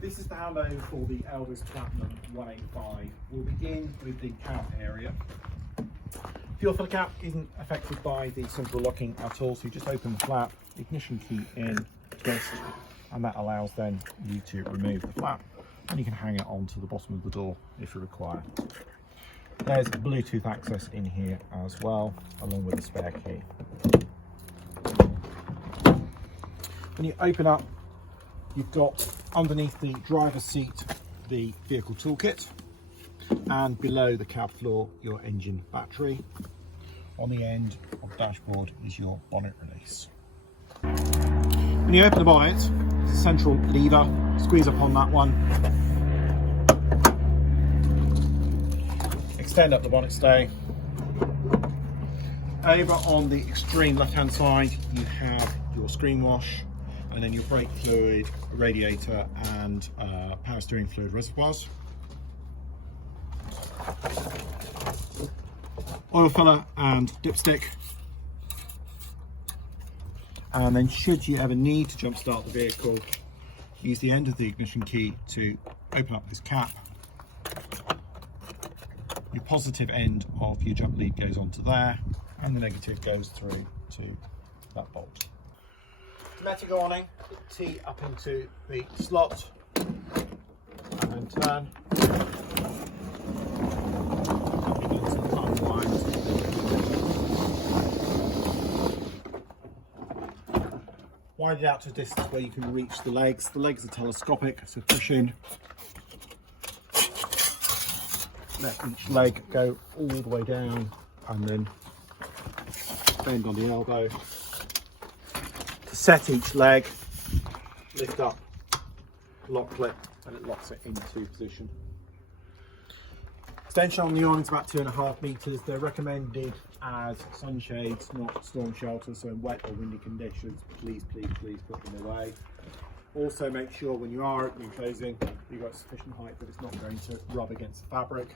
This is the handover for the Elddis Platinum 185. We'll begin with the cap area. Fuel for the cap isn't affected by the central locking at all, so you just open the flap, ignition key in, twist, and that allows then you to remove the flap, and you can hang it onto the bottom of the door if you require. There's Bluetooth access in here as well, along with a spare key. When you open up, you've got underneath the driver's seat the vehicle toolkit, and below the cab floor your engine battery. On the end of the dashboard is your bonnet release. When you open the bonnet, there's a central lever, squeeze upon that one, extend up the bonnet stay. Over on the extreme left hand side you have your screen wash, and then your brake fluid, radiator and power steering fluid reservoirs. Oil filler and dipstick. And then should you ever need to jump start the vehicle, use the end of the ignition key to open up this cap. Your positive end of your jump lead goes onto there, and the negative goes through to that bolt. Hermetic awning, tee up into the slot and then turn. Wide it out to a distance where you can reach the legs. The legs are telescopic, so push in. Let each leg go all the way down and then bend on the elbow. To set each leg, lift up, lock clip, and it locks it into position. Extension on the awning is about 2.5 meters. They're recommended as sunshades, not storm shelters, so in wet or windy conditions, please put them away. Also make sure when you are opening and closing, you've got sufficient height that it's not going to rub against the fabric.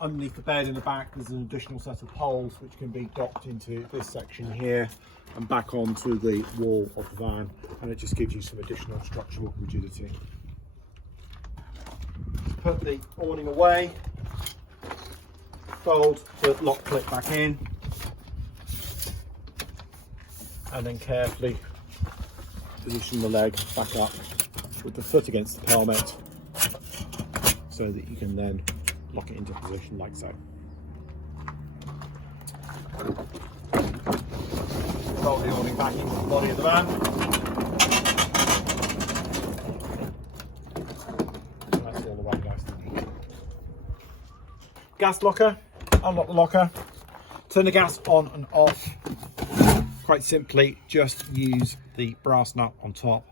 Underneath the bed in the back, there's an additional set of poles which can be docked into this section here and back onto the wall of the van, and it just gives you some additional structural rigidity. Put the awning away, fold the lock clip back in, and then carefully position the leg back up with the foot against the palmet so that you can then lock it into position like so. Fold the awning back into the body of the van. And that's all the way nice and neat. Gas locker, unlock the locker, turn the gas on and off. Quite simply, just use the brass nut on top,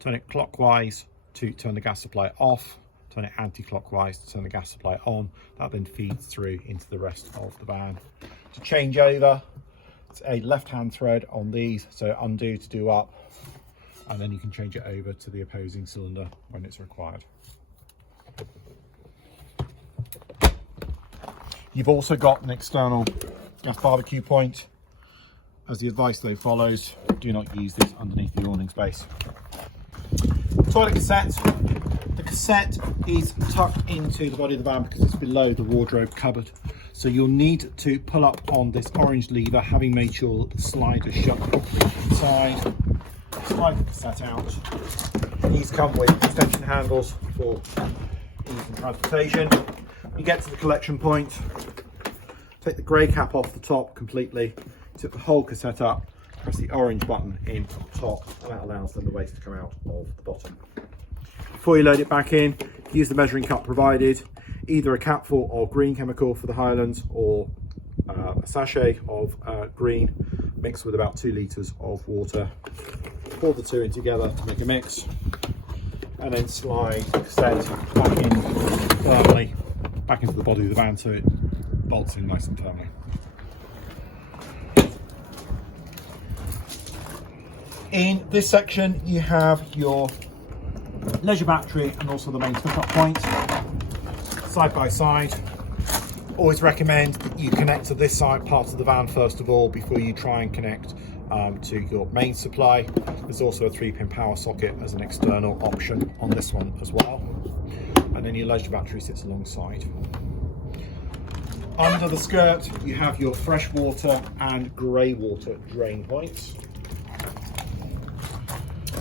turn it clockwise to turn the gas supply off, turn it anti-clockwise to turn the gas supply on. That then feeds through into the rest of the van. To change over, it's a left-hand thread on these, so undo to do up, and then you can change it over to the opposing cylinder when it's required. You've also got an external gas barbecue point. As the advice though follows, do not use this underneath the awning space. Toilet cassette. The cassette is tucked into the body of the van because it's below the wardrobe cupboard. So you'll need to pull up on this orange lever, having made sure that the slide is shut properly inside. Slide the cassette out. These come with extension handles for ease and transportation. You get to the collection point, take the grey cap off the top completely, tip the whole cassette up, press the orange button in on top, and that allows then the waste to come out of the bottom. Before you load it back in, use the measuring cup provided, either a capful of green chemical for the Highlands or a sachet of green mixed with about 2 litres of water. Pour the two in together to make a mix, and then slide the cassette back in firmly, back into the body of the van so it bolts in nice and firmly. In this section you have your leisure battery and also the mains hookup point, side by side. Always recommend that you connect to this side part of the van first of all before you try and connect to your main supply. There's also a 3-pin power socket as an external option on this one as well. And then your leisure battery sits alongside. Under the skirt, you have your fresh water and grey water drain points.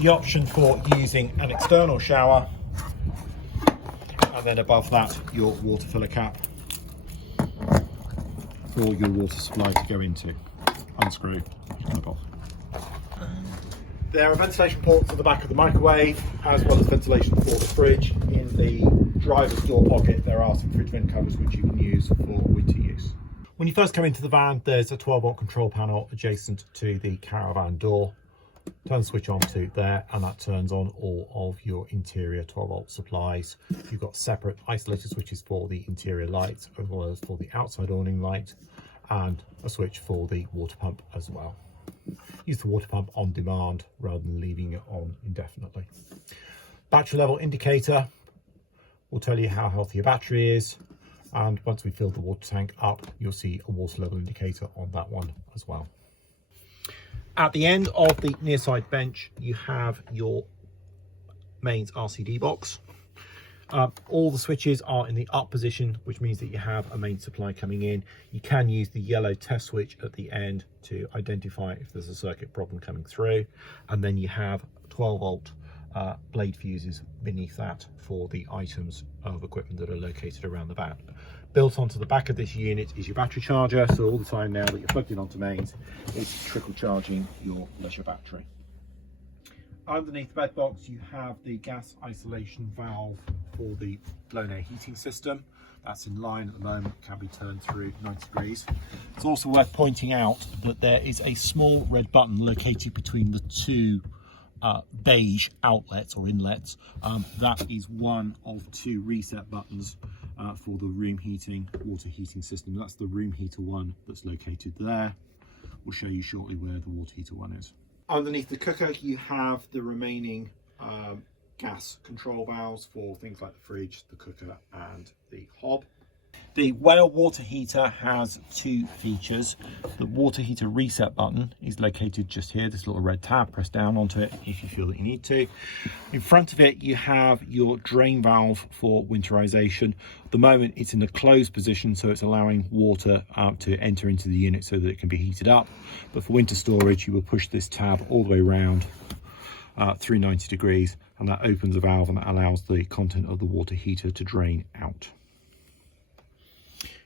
The option for using an external shower, and then above that, your water filler cap for your water supply to go into. Unscrew, clip off. There are ventilation ports at the back of the microwave, as well as ventilation for the fridge. In the driver's door pocket, there are some fridge vent covers which you can use for winter use. When you first come into the van, there's a 12-volt control panel adjacent to the caravan door. Turn the switch on to there, and that turns on all of your interior 12-volt supplies. You've got separate isolated switches for the interior lights, as well as for the outside awning light, and a switch for the water pump as well. Use the water pump on demand rather than leaving it on indefinitely. Battery level indicator will tell you how healthy your battery is, and once we fill the water tank up, you'll see a water level indicator on that one as well. At the end of the near side bench, you have your mains RCD box. All the switches are in the up position, which means that you have a main supply coming in. You can use the yellow test switch at the end to identify if there's a circuit problem coming through. And then you have 12-volt blade fuses beneath that for the items of equipment that are located around the back. Built onto the back of this unit is your battery charger, so all the time now that you're plugged in onto mains, it's trickle charging your leisure battery. Underneath the bed box, you have the gas isolation valve for the blown air heating system. That's in line at the moment, can be turned through 90 degrees. It's also worth pointing out that there is a small red button located between the two beige outlets or inlets. That is one of 2 reset buttons for the room heating, water heating system. That's the room heater one that's located there. We'll show you shortly where the water heater one is. Underneath the cooker, you have the remaining gas control valves for things like the fridge, the cooker and the hob. The Whale water heater has 2 features. The water heater reset button is located just here, this little red tab. Press down onto it if you feel that you need to. In front of it, you have your drain valve for winterization. At the moment, it's in a closed position, so it's allowing water to enter into the unit so that it can be heated up. But for winter storage, you will push this tab all the way around through 90 degrees, and that opens a valve and that allows the content of the water heater to drain out.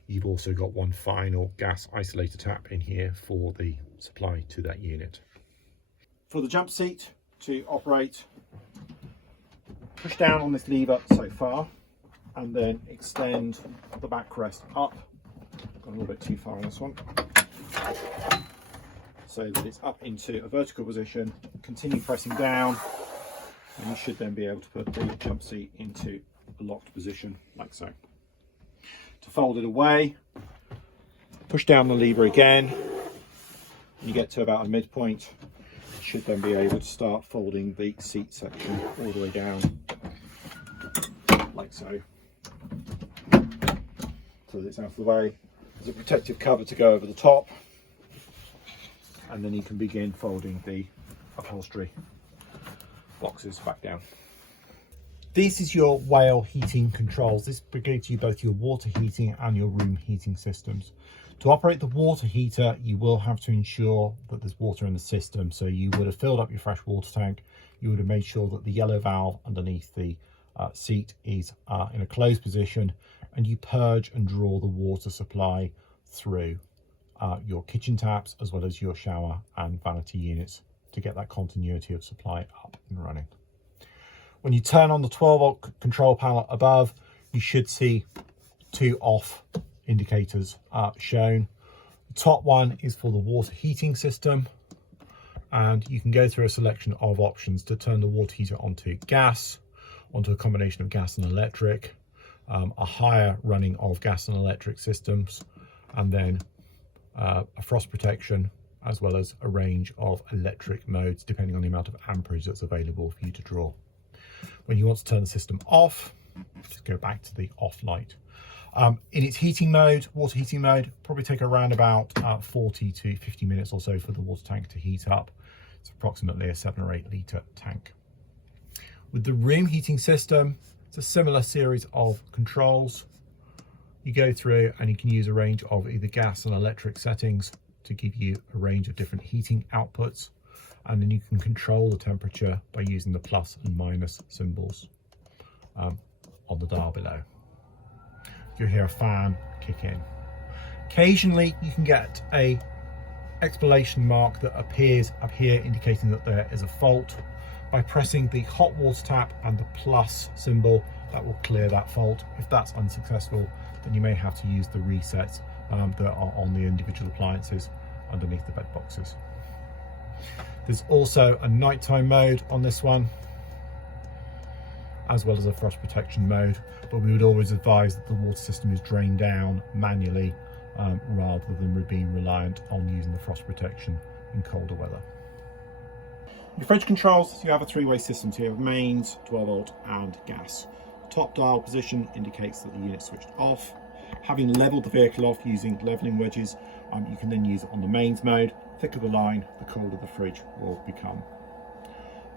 You've also got one final gas isolator tap in here for the supply to that unit. For the jump seat to operate, push down on this lever so far and then extend the backrest up. Gone a little bit too far on this one. So that it's up into a vertical position. Continue pressing down and you should then be able to put the jump seat into a locked position like so. To fold it away, push down the lever again, and you get to about a midpoint. You should then be able to start folding the seat section all the way down, like so. So that it's out of the way. There's a protective cover to go over the top, and then you can begin folding the upholstery boxes back down. This is your Whale heating controls. This gives you both your water heating and your room heating systems. To operate the water heater, you will have to ensure that there's water in the system. So you would have filled up your fresh water tank. You would have made sure that the yellow valve underneath the seat is in a closed position, and you purge and draw the water supply through your kitchen taps as well as your shower and vanity units to get that continuity of supply up and running. When you turn on the 12-volt control panel above, you should see 2 off indicators shown. The top one is for the water heating system, and you can go through a selection of options to turn the water heater onto gas, onto a combination of gas and electric, a higher running of gas and electric systems, and then a frost protection, as well as a range of electric modes depending on the amount of amperage that's available for you to draw. When you want to turn the system off, just go back to the off light. In its heating mode, water heating mode, probably take around about 40 to 50 minutes or so for the water tank to heat up. It's approximately a 7 or 8 litre tank. With the room heating system, it's a similar series of controls. You go through and you can use a range of either gas and electric settings to give you a range of different heating outputs. And then you can control the temperature by using the plus and minus symbols on the dial below. You'll hear a fan kick in. Occasionally you can get a exclamation mark that appears up here indicating that there is a fault. By pressing the hot water tap and the plus symbol, that will clear that fault. If that's unsuccessful, then you may have to use the resets that are on the individual appliances underneath the bed boxes. There's also a nighttime mode on this one, as well as a frost protection mode, but we would always advise that the water system is drained down manually rather than being reliant on using the frost protection in colder weather. Your fridge controls, you have a three-way system here of mains, 12 volt and gas. Top dial position indicates that the unit's switched off. Having leveled the vehicle off using leveling wedges, you can then use it on the mains mode. Thicker the line, the colder the fridge will become.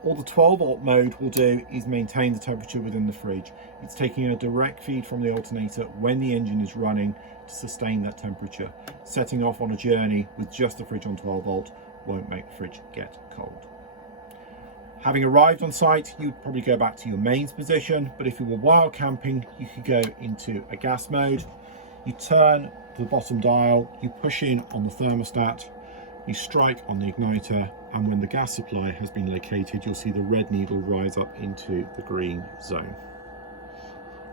All the 12 volt mode will do is maintain the temperature within the fridge. It's taking a direct feed from the alternator when the engine is running to sustain that temperature. Setting off on a journey with just the fridge on 12 volt won't make the fridge get cold. Having arrived on site, you'd probably go back to your mains position, but if you were wild camping, you could go into a gas mode. You turn to the bottom dial, you push in on the thermostat, you strike on the igniter, and when the gas supply has been located, you'll see the red needle rise up into the green zone.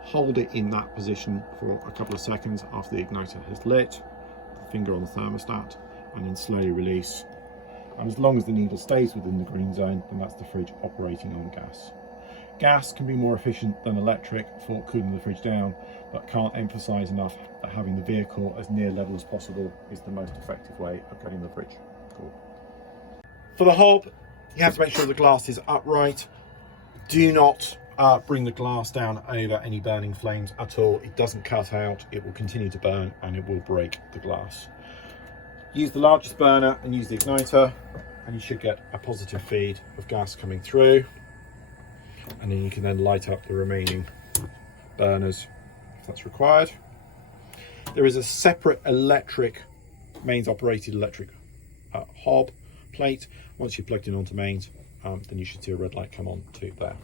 Hold it in that position for a couple of seconds after the igniter has lit, the finger on the thermostat, and then slowly release. And as long as the needle stays within the green zone, then that's the fridge operating on gas. Gas can be more efficient than electric for cooling the fridge down, but can't emphasize enough that having the vehicle as near level as possible is the most effective way of getting the fridge cool. For the hob, you have to make sure the glass is upright. Do not bring the glass down over any burning flames at all. It doesn't cut out, it will continue to burn and it will break the glass. Use the largest burner and use the igniter, and you should get a positive feed of gas coming through, and then you can then light up the remaining burners if that's required. There is a separate electric, mains operated electric hob plate. Once you're plugged in onto mains, then you should see a red light come on to there.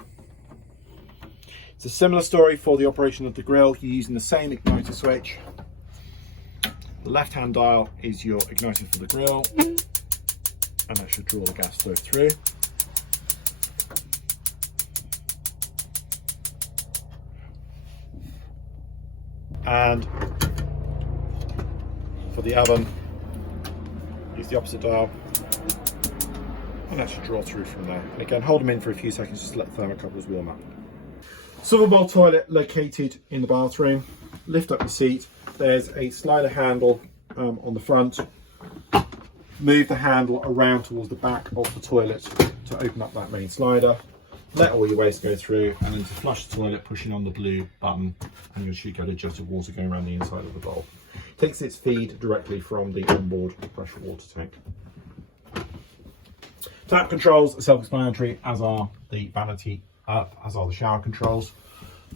It's a similar story for the operation of the grill. You're using the same igniter switch. The left hand dial is your igniter for the grill, and that should draw the gas flow through. And for the oven, use the opposite dial, and that should draw through from there. And again, hold them in for a few seconds just to let the thermocouples warm up. Silver bowl toilet located in the bathroom. Lift up the seat. There's a slider handle on the front. Move the handle around towards the back of the toilet to open up that main slider. Let all your waste go through, and then to flush the toilet, pushing on the blue button, and you should get adjusted water going around the inside of the bowl. It takes its feed directly from the onboard pressure water tank. Tap controls are self-explanatory, as are the vanity up, as are the shower controls.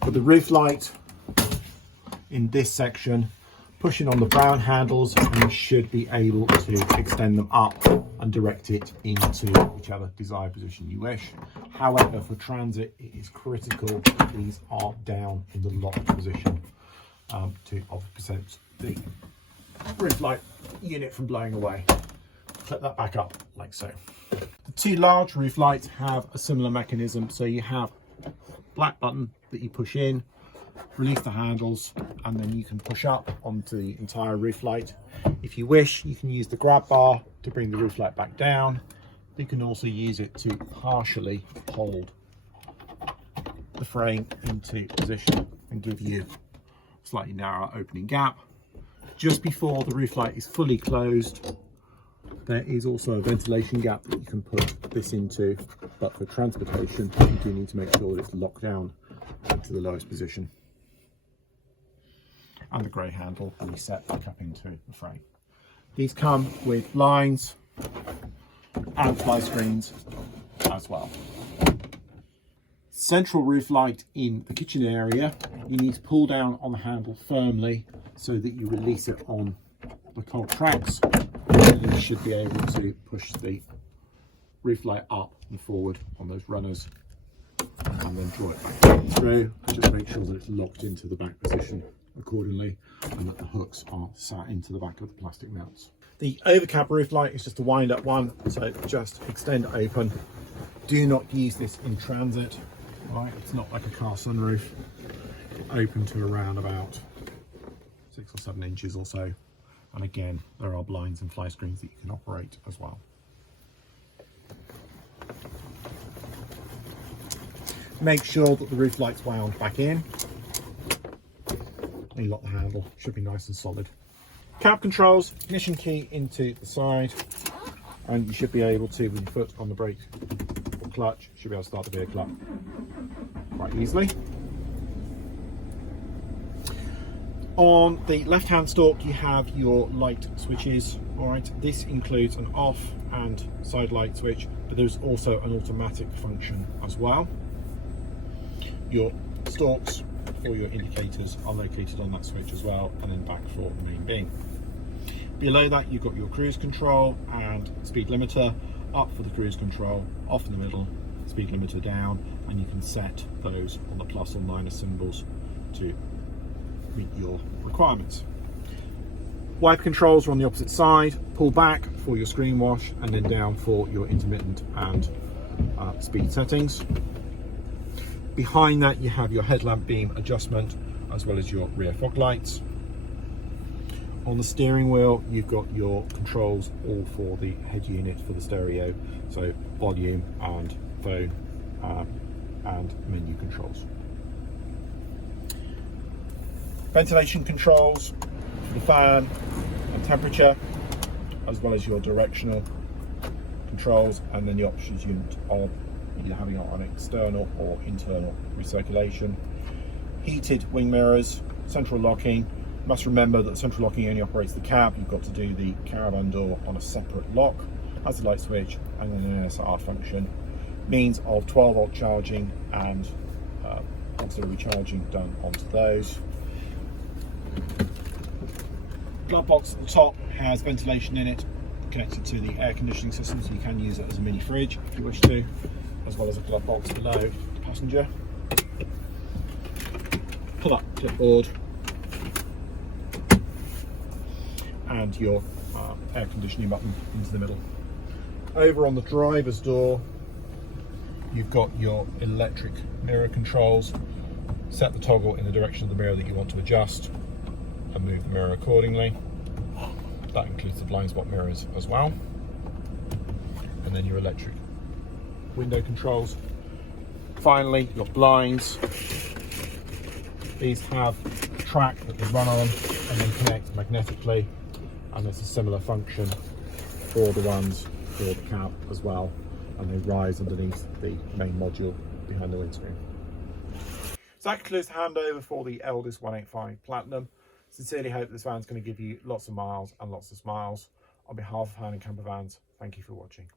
For the roof light, in this section, pushing on the brown handles, and you should be able to extend them up and direct it into whichever desired position you wish. However, for transit, it is critical that these are down in the locked position to prevent the roof light unit from blowing away. Flip that back up like so. The two large roof lights have a similar mechanism, so you have a black button that you push in, release the handles, and then you can push up onto the entire roof light. If you wish, you can use the grab bar to bring the roof light back down. You can also use it to partially hold the frame into position and give you a slightly narrower opening gap. Just before the roof light is fully closed, there is also a ventilation gap that you can put this into, but for transportation, you do need to make sure that it's locked down to the lowest position. and the grey handle reset back up into the frame. These come with blinds and fly screens as well. Central roof light in the kitchen area, you need to pull down on the handle firmly so that you release it on the cold tracks, and you should be able to push the roof light up and forward on those runners and then draw it back through. Just make sure that it's locked into the back position accordingly and that the hooks are sat into the back of the plastic mounts. The overcap roof light is just a wind up one, so just extend it open. Do not use this in transit, right? It's not like a car sunroof. Open to around about 6 or 7 inches or so. And again, there are blinds and fly screens that you can operate as well. Make sure that the roof light's wound back in. And you lock the handle, should be nice and solid. Cab controls, ignition key into the side, and you should be able to, with your foot on the brake or clutch, you should be able to start the vehicle up quite easily. On the left hand stalk you have your light switches. Alright, this includes an off and side light switch, but there's also an automatic function as well. Your stalks for your indicators are located on that switch as well, and then back for the main beam. Below that you've got your cruise control and speed limiter. Up for the cruise control, off in the middle, speed limiter down, and you can set those on the plus or minus symbols to meet your requirements. Wiper controls are on the opposite side. Pull back for your screen wash, and then down for your intermittent and speed settings. Behind that you have your headlamp beam adjustment as well as your rear fog lights. On the steering wheel you've got your controls all for the head unit for the stereo, so volume and phone and menu controls. Ventilation controls for the fan and temperature, as well as your directional controls, and then the options unit of either having it on external or internal recirculation. Heated wing mirrors, central locking. Must remember that central locking only operates the cab. You've got to do the caravan door on a separate lock. Has a light switch and then an SR function. Means of 12 volt charging and auxiliary charging done onto those. Glove box at the top has ventilation in it, connected to the air conditioning system, so you can use it as a mini fridge if you wish to, as well as a glove box below the passenger. Pull up clipboard and your air conditioning button into the middle. Over on the driver's door you've got your electric mirror controls. Set the toggle in the direction of the mirror that you want to adjust and move the mirror accordingly. That includes the blind spot mirrors as well. And then your electric window controls. Finally, your blinds. These have a track that they run on and then connect magnetically, and there's a similar function for the ones for the cab as well, and they rise underneath the main module behind the windscreen. So that concludes the handover for the Elddis 185 Platinum. Sincerely hope this van's going to give you lots of miles and lots of smiles. On behalf of Handover Camper Vans, thank you for watching.